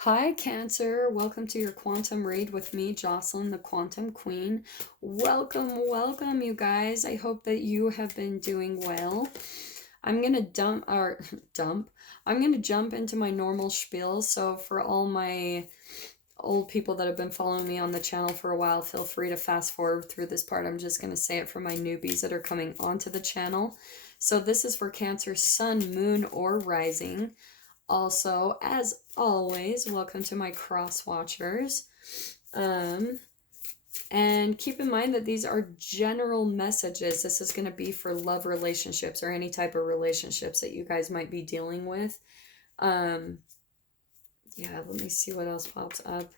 Hi, Cancer. Welcome to your quantum read with me, Jocelyn, the Quantum Queen. Welcome, you guys. I hope that you have been doing well. I'm gonna dump. I'm gonna jump into my normal spiel. So for all my old people that have been following me on the channel for a while, feel free to fast forward through this part. I'm just gonna say it for my newbies that are coming onto the channel. So this is for Cancer, Sun, Moon, or Rising. Also, as always, welcome to my cross watchers. And keep in mind that these are general messages. This is going to be for love relationships or any type of relationships that you guys might be dealing with. Yeah, let me see what else pops up.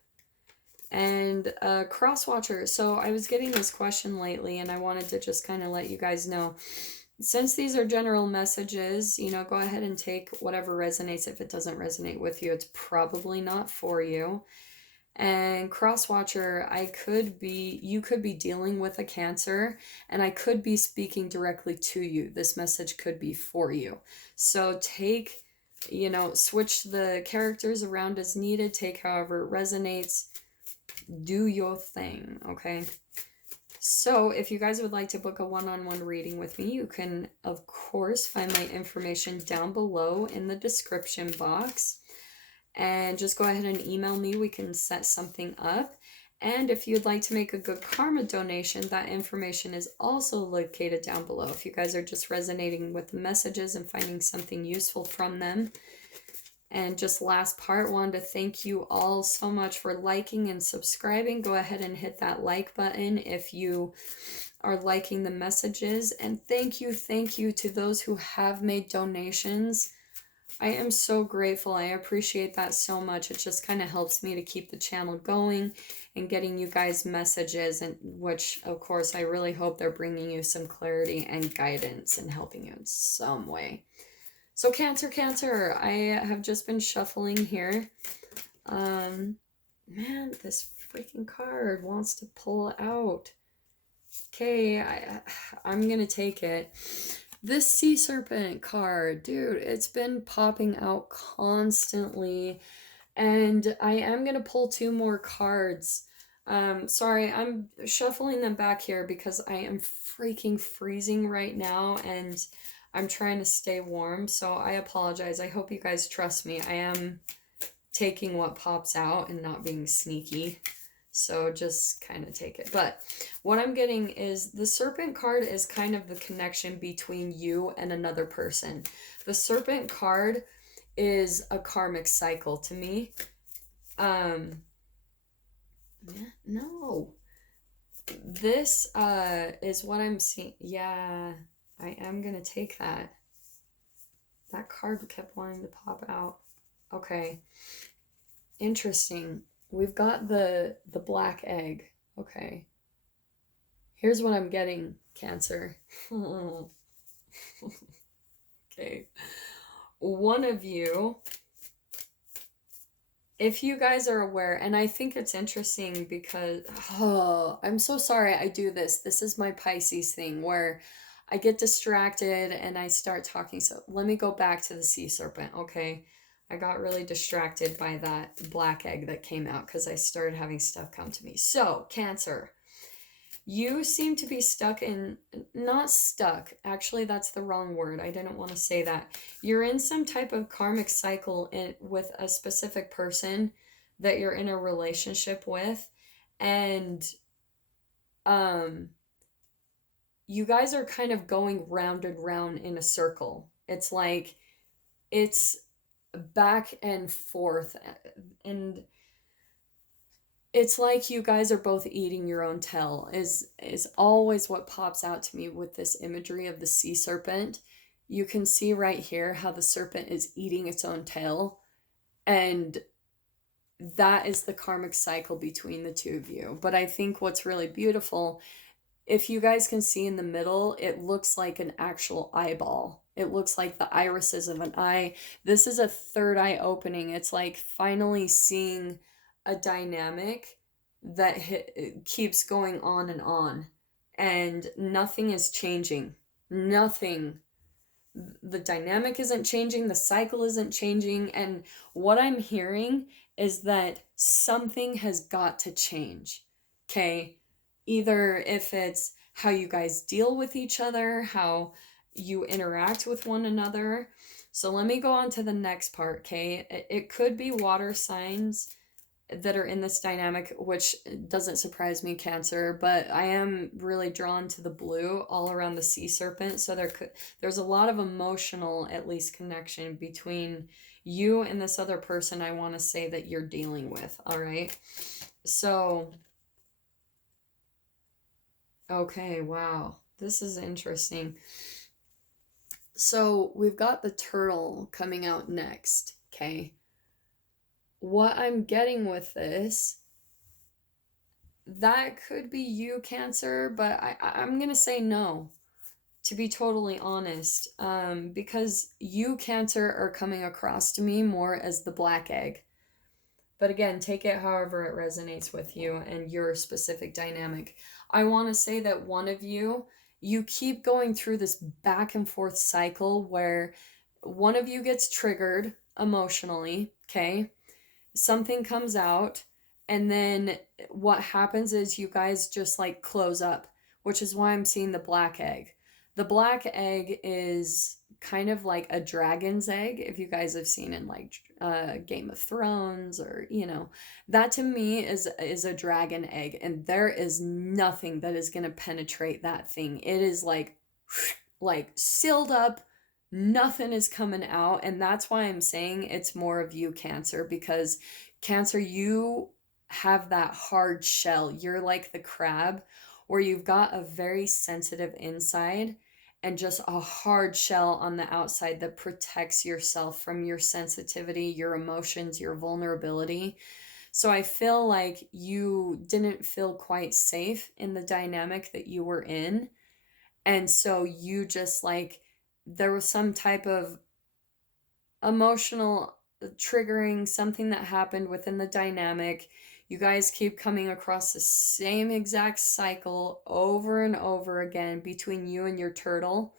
And cross watcher. So I was getting this question lately, and I wanted to just kind of let you guys know. Since these are general messages, go ahead and take whatever resonates. If it doesn't resonate with you, it's probably not for you. And crosswatcher, you could be dealing with a Cancer, and I could be speaking directly to you. This message could be for you. So switch the characters around as needed, take however it resonates, do your thing, okay? So if you guys would like to book a one-on-one reading with me, you can, of course, find my information down below in the description box. And just go ahead and email me. We can set something up. And if you'd like to make a good karma donation, that information is also located down below. If you guys are just resonating with the messages and finding something useful from them. And just last part, wanted to thank you all so much for liking and subscribing. Go ahead and hit that like button if you are liking the messages. And thank you to those who have made donations. I am so grateful. I appreciate that so much. It just kind of helps me to keep the channel going and getting you guys messages, and which of course I really hope they're bringing you some clarity and guidance and helping you in some way. So Cancer, I have just been shuffling here. Man, this freaking card wants to pull out. Okay, I'm gonna take it. This Sea Serpent card, dude, it's been popping out constantly. And I am gonna pull two more cards. Sorry, I'm shuffling them back here because I am freaking freezing right now and I'm trying to stay warm, so I apologize. I hope you guys trust me. I am taking what pops out and not being sneaky, so just kind of take it. But what I'm getting is the Serpent card is kind of the connection between you and another person. The Serpent card is a karmic cycle to me. No. This is what I'm seeing. Yeah, I am gonna take that. That card kept wanting to pop out. Okay. Interesting. We've got the black egg. Okay. Here's what I'm getting, Cancer. Okay. One of you, if you guys are aware, and I think it's interesting because, I'm so sorry I do this. This is my Pisces thing where I get distracted and I start talking. So let me go back to the Sea Serpent, okay? I got really distracted by that black egg that came out because I started having stuff come to me. So, Cancer, you seem to be stuck in, not stuck, actually that's the wrong word. I didn't want to say that. You're in some type of karmic cycle with a specific person that you're in a relationship with. And you guys are kind of going round and round in a circle. It's like it's back and forth, and it's like you guys are both eating your own tail is always what pops out to me with this imagery of the sea serpent. You can see right here how the serpent is eating its own tail, and that is the karmic cycle between the two of you. But I think what's really beautiful, if you guys can see in the middle, it looks like an actual eyeball. It looks like the irises of an eye. This is a third eye opening. It's like finally seeing a dynamic that keeps going on, and nothing is changing. Nothing. the dynamic isn't changing, the cycle isn't changing, and what I'm hearing is that something has got to change. Okay? Either if it's how you guys deal with each other, how you interact with one another. So let me go on to the next part, okay? It could be water signs that are in this dynamic, which doesn't surprise me, Cancer, but I am really drawn to the blue all around the sea serpent. So there's a lot of emotional, at least, connection between you and this other person I want to say that you're dealing with. All right. So, okay, wow. This is interesting. So we've got the turtle coming out next. Okay. What I'm getting with this, that could be you, Cancer, but I'm gonna say no, to be totally honest, because you, Cancer, are coming across to me more as the black egg. But again, take it however it resonates with you and your specific dynamic. I want to say that one of you, you keep going through this back and forth cycle where one of you gets triggered emotionally, okay? Something comes out, and then what happens is you guys just like close up, which is why I'm seeing the black egg. The black egg is kind of like a dragon's egg, if you guys have seen in like Game of Thrones, or that to me is a dragon egg, and there is nothing that is going to penetrate that thing. It is like sealed up. Nothing is coming out, and that's why I'm saying it's more of you, Cancer, because Cancer, you have that hard shell. You're like the crab, where you've got a very sensitive inside and just a hard shell on the outside that protects yourself from your sensitivity, your emotions, your vulnerability. So I feel like you didn't feel quite safe in the dynamic that you were in. And so you just like, there was some type of emotional triggering, something that happened within the dynamic. You guys keep coming across the same exact cycle over and over again between you and your turtle.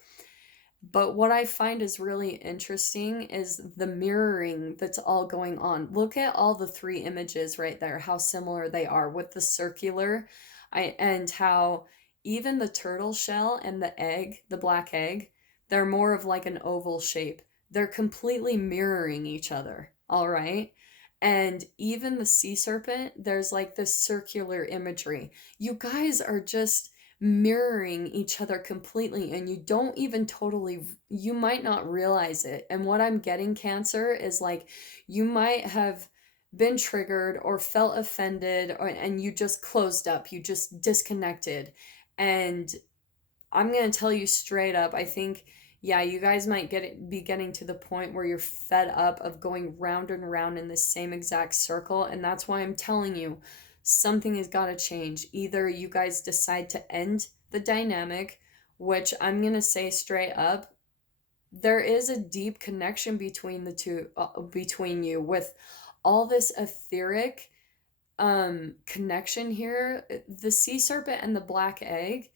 But what I find is really interesting is the mirroring that's all going on. Look at all the three images right there, how similar they are with the circular, and how even the turtle shell and the egg, the black egg, they're more of like an oval shape. They're completely mirroring each other, all right? And even the sea serpent, there's like this circular imagery. You guys are just mirroring each other completely, and you don't even totally, you might not realize it. And what I'm getting, Cancer, is like you might have been triggered or felt offended, and you just closed up, you just disconnected. And I'm going to tell you straight up, I think, yeah, you guys might be getting to the point where you're fed up of going round and round in the same exact circle. And that's why I'm telling you, something has got to change. Either you guys decide to end the dynamic, which I'm going to say straight up, there is a deep connection between the two, between you, with all this etheric connection here. The sea serpent and the black egg,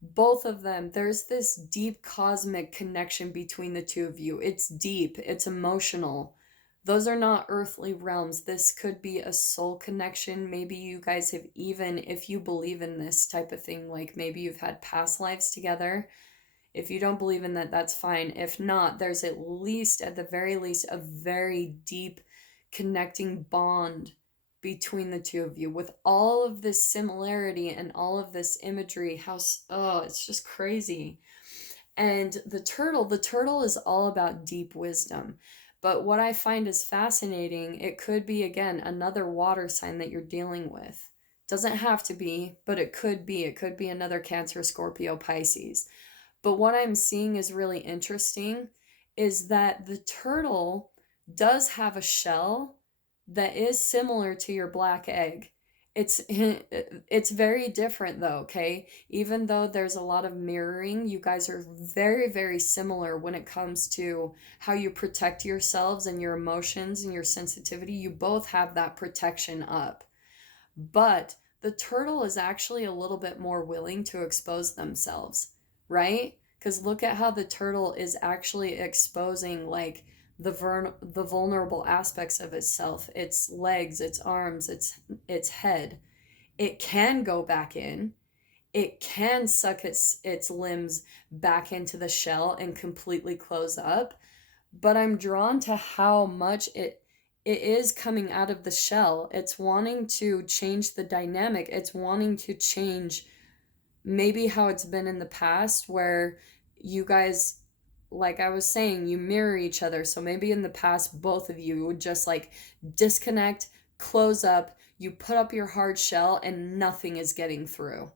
both of them, there's this deep cosmic connection between the two of you. It's deep, it's emotional. Those are not earthly realms. This could be a soul connection. Maybe you guys have, even if you believe in this type of thing, like maybe you've had past lives together. If you don't believe in that, that's fine. If not, there's at least, at the very least, a very deep connecting bond between the two of you, with all of this similarity and all of this imagery. Oh, it's just crazy. And the turtle is all about deep wisdom. But what I find is fascinating, it could be, again, another water sign that you're dealing with. Doesn't have to be, but it could be. It could be another Cancer, Scorpio, Pisces. But what I'm seeing is really interesting is that the turtle does have a shell that is similar to your black egg. It's very different though, okay? Even though there's a lot of mirroring, you guys are very, very similar when it comes to how you protect yourselves and your emotions and your sensitivity. You both have that protection up. But the turtle is actually a little bit more willing to expose themselves, right? Because look at how the turtle is actually exposing like the vulnerable aspects of itself, its legs, its arms, its head. It can go back in. It can suck its limbs back into the shell and completely close up, but I'm drawn to how much it is coming out of the shell. It's wanting to change the dynamic. It's wanting to change maybe how it's been in the past, where you guys, like I was saying, you mirror each other. So maybe in the past, both of you would just like disconnect, close up, you put up your hard shell, and nothing is getting through.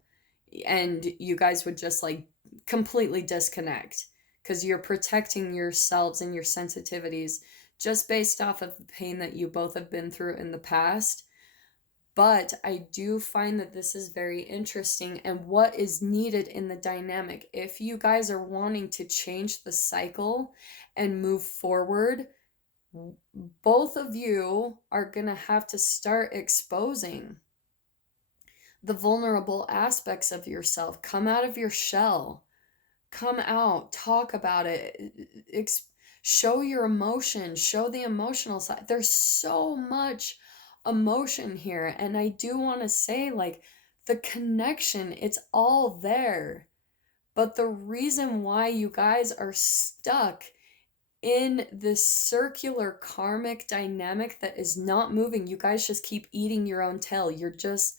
And you guys would just like completely disconnect because you're protecting yourselves and your sensitivities just based off of the pain that you both have been through in the past. But I do find that this is very interesting and what is needed in the dynamic. If you guys are wanting to change the cycle and move forward, both of you are going to have to start exposing the vulnerable aspects of yourself. Come out of your shell. Come out, talk about it, show your emotion, show the emotional side. There's so much emotion here, and I do want to say, like, the connection, it's all there. But the reason why you guys are stuck in this circular karmic dynamic that is not moving, you guys just keep eating your own tail. You're just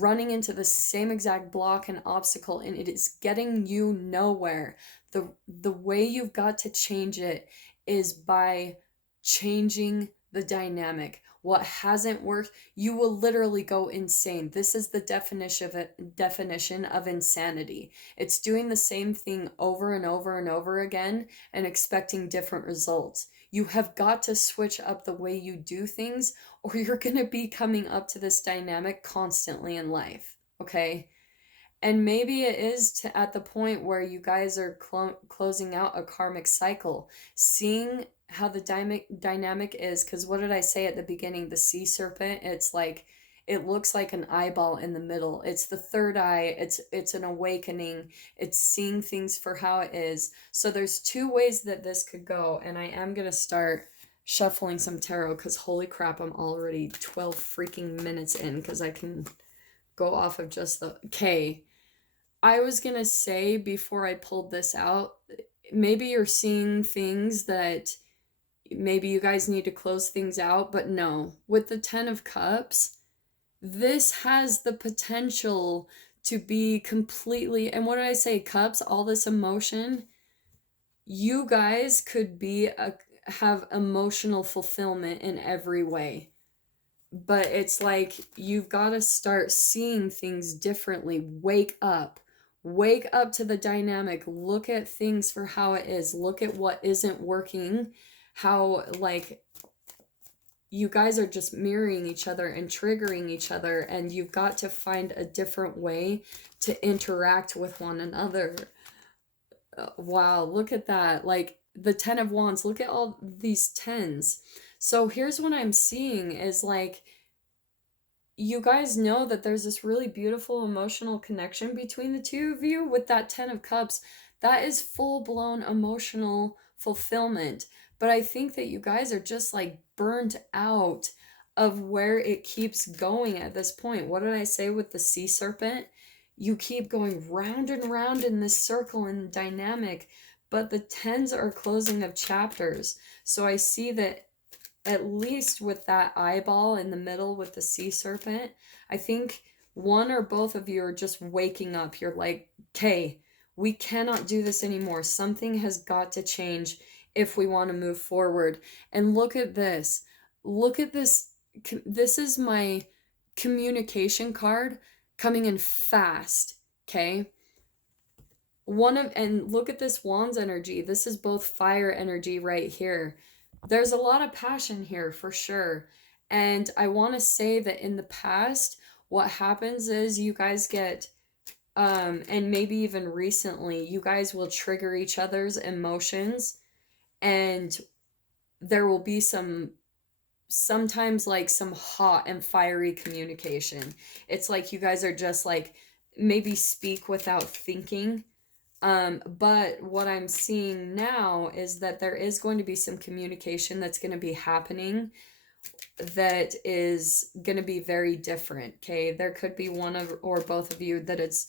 running into the same exact block and obstacle, and it is getting you nowhere. The way you've got to change it is by changing the dynamic. What hasn't worked, you will literally go insane. This is the definition of insanity. It's doing the same thing over and over and over again and expecting different results. You have got to switch up the way you do things, or you're going to be coming up to this dynamic constantly in life, okay? And maybe it is at the point where you guys are closing out a karmic cycle, seeing how the dynamic is. Because what did I say at the beginning? The sea serpent, it's like, it looks like an eyeball in the middle. It's the third eye. It's an awakening. It's seeing things for how it is. So there's two ways that this could go. And I am going to start shuffling some tarot because holy crap, I'm already 12 freaking minutes in because I can go off of just the... Okay. I was going to say before I pulled this out, maybe you're seeing things that maybe you guys need to close things out, but no. With the 10 of Cups, this has the potential to be completely, and what did I say, cups, all this emotion, you guys could have emotional fulfillment in every way. But it's like, you've got to start seeing things differently. Wake up to the dynamic. Look at things for how it is. Look at what isn't working. How, like, you guys are just mirroring each other and triggering each other, and you've got to find a different way to interact with one another. Wow, look at that. Like, the 10 of Wands, look at all these 10s. So here's what I'm seeing is, like, you guys know that there's this really beautiful emotional connection between the two of you. With that 10 of Cups, that is full-blown emotional fulfillment. But I think that you guys are just like burnt out of where it keeps going at this point. What did I say with the sea serpent? You keep going round and round in this circle and dynamic, but the 10s are closing of chapters. So I see that at least with that eyeball in the middle with the sea serpent, I think one or both of you are just waking up. You're like, okay, we cannot do this anymore. Something has got to change if we want to move forward. And look at this. Look at this. This is my communication card coming in fast, okay? And look at this Wands energy. This is both fire energy right here. There's a lot of passion here for sure. And I want to say that in the past, what happens is you guys get, and maybe even recently, you guys will trigger each other's emotions, and there will be sometimes like some hot and fiery communication. It's like you guys are just like, maybe speak without thinking, But what I'm seeing now is that there is going to be some communication that's going to be happening that is going to be very different. Okay, there could be one of or both of you that's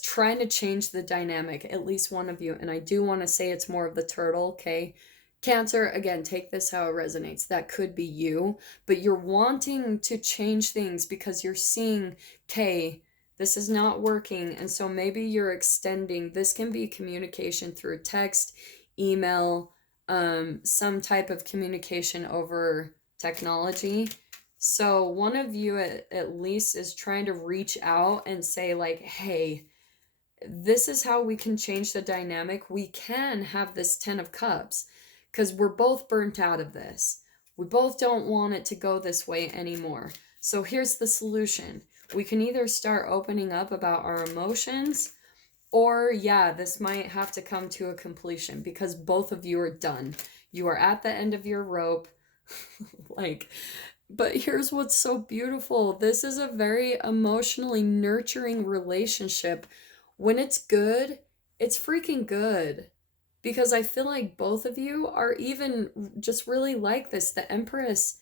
trying to change the dynamic, at least one of you. And I do want to say it's more of the turtle. Okay, Cancer, again, take this how it resonates. That could be you, but you're wanting to change things because you're seeing, okay, this is not working. And so maybe you're extending. This can be communication through text, email, some type of communication over technology. So one of you at least is trying to reach out and say, like, hey, this is how we can change the dynamic. We can have this 10 of cups because we're both burnt out of this. We both don't want it to go this way anymore. So here's the solution. We can either start opening up about our emotions, or yeah, this might have to come to a completion because both of you are done. You are at the end of your rope. Like, but here's what's so beautiful. This is a very emotionally nurturing relationship. When it's good, it's freaking good. Because I feel like both of you are even just really like this. The Empress,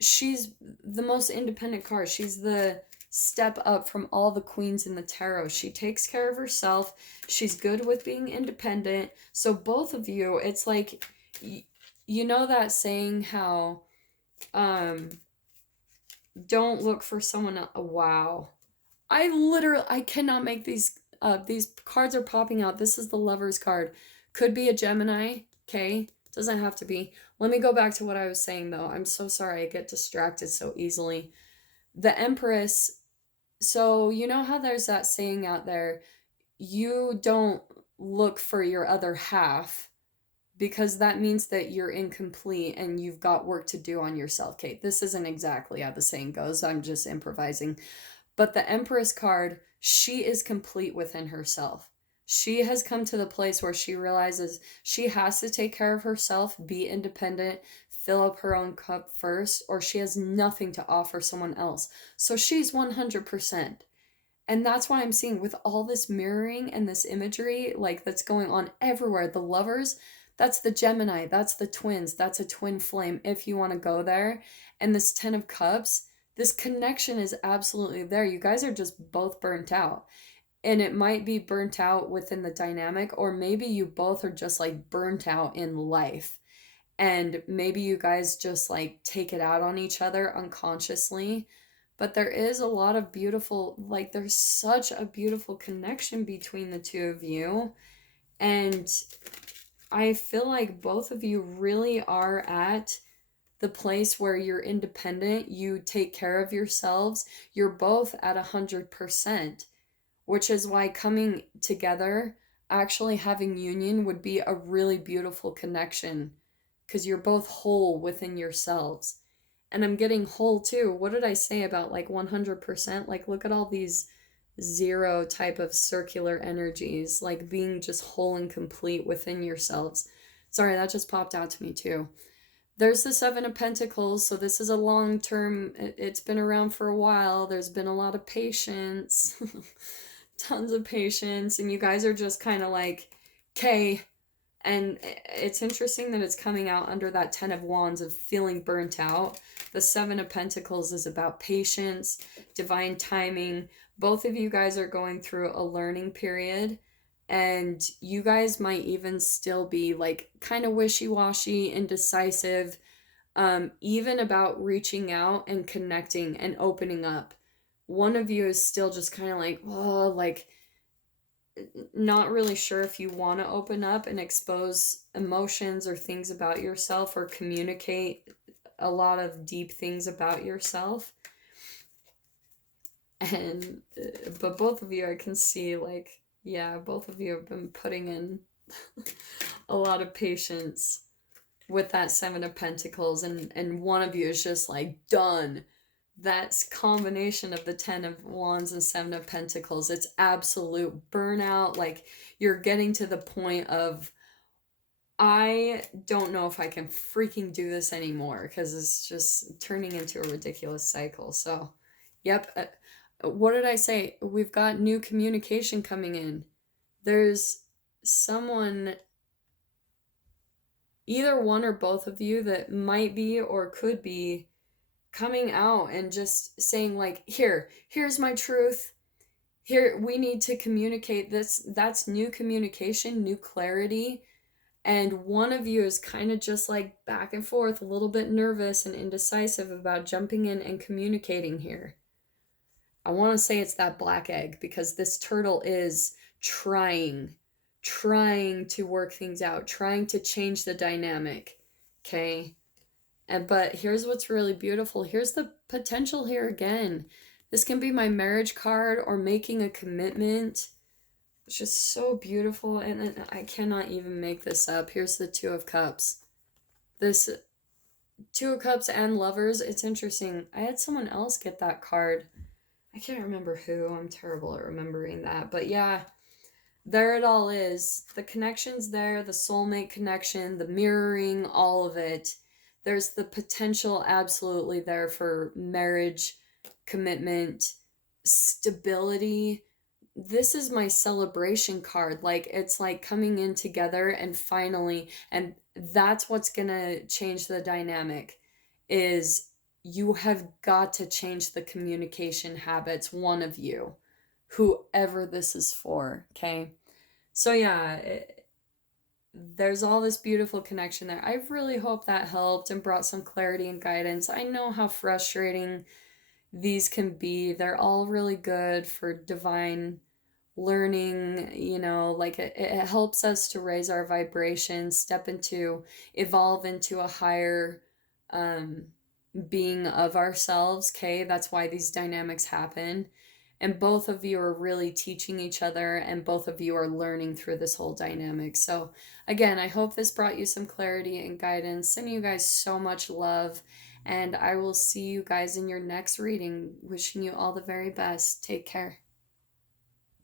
she's the most independent card. She's the step up from all the queens in the tarot. She takes care of herself. She's good with being independent. So both of you, it's like, you know that saying how don't look for someone else. Wow. I cannot make these cards are popping out. This is the Lover's card. Could be a Gemini, okay? Doesn't have to be. Let me go back to what I was saying though. I'm so sorry I get distracted so easily. The Empress, so you know how there's that saying out there, you don't look for your other half because that means that you're incomplete and you've got work to do on yourself. Kate, this isn't exactly how the saying goes. I'm just improvising. But the Empress card, she is complete within herself. She has come to the place where she realizes she has to take care of herself, be independent, fill up her own cup first, or she has nothing to offer someone else. So she's 100%. And that's why I'm seeing with all this mirroring and this imagery, like that's going on everywhere. The Lovers, that's the Gemini, that's the twins, that's a twin flame if you want to go there. And this 10 of Cups, this connection is absolutely there. You guys are just both burnt out. And it might be burnt out within the dynamic, or maybe you both are just like burnt out in life. And maybe you guys just like take it out on each other unconsciously. But there is a lot of beautiful, like, there's such a beautiful connection between the two of you. And I feel like both of you really are at the place where you're independent, you take care of yourselves, you're both at 100%, which is why coming together, actually having union would be a really beautiful connection because you're both whole within yourselves. And I'm getting whole too. What did I say about like 100%? Like, look at all these zero type of circular energies, like being just whole and complete within yourselves. Sorry, that just popped out to me too. There's the Seven of Pentacles, so this is a long term, it's been around for a while. There's been a lot of patience, tons of patience, and you guys are just kind of like, okay. And it's interesting that it's coming out under that 10 of Wands of feeling burnt out. The Seven of Pentacles is about patience, divine timing. Both of you guys are going through a learning period, and you guys might even still be like kind of wishy-washy, indecisive, even about reaching out and connecting and opening up. One of you is still just kind of like, oh, like not really sure if you want to open up and expose emotions or things about yourself or communicate a lot of deep things about yourself. And but both of you, I can see, like, yeah, both of you have been putting in a lot of patience with that Seven of Pentacles, and one of you is just like done. That's combination of the 10 of Wands and 7 of Pentacles. It's absolute burnout. Like, you're getting to the point of, I don't know if I can freaking do this anymore because it's just turning into a ridiculous cycle. So, yep. What did I say? We've got new communication coming in. there's someone, either one or both of you, that might be or could be coming out and just saying like, here's my truth. Here, we need to communicate this. That's new communication, new clarity. And one of you is kind of just like back and forth, a little bit nervous and indecisive about jumping in and communicating here. I want to say it's that black egg, because this turtle is trying to work things out, trying to change the dynamic. Okay? But here's what's really beautiful. Here's the potential here again. This can be my marriage card or making a commitment. It's just so beautiful, and I cannot even make this up. Here's the Two of Cups. This Two of Cups and Lovers, it's interesting. I had someone else get that card. I can't remember who. I'm terrible at remembering that. But yeah, there it all is. The connection's there, the soulmate connection, the mirroring, all of it. There's the potential absolutely there for marriage, commitment, stability. This is my celebration card. Like, it's like coming in together and finally, and that's what's gonna change the dynamic, is you have got to change the communication habits, one of you, whoever this is for, okay? So yeah, there's all this beautiful connection there. I really hope that helped and brought some clarity and guidance. I know how frustrating these can be. They're all really good for divine learning, like it helps us to raise our vibration, evolve into a higher being of ourselves. Okay, that's why these dynamics happen. And both of you are really teaching each other, and both of you are learning through this whole dynamic. So again, I hope this brought you some clarity and guidance. Sending you guys so much love, and I will see you guys in your next reading. Wishing you all the very best. Take care.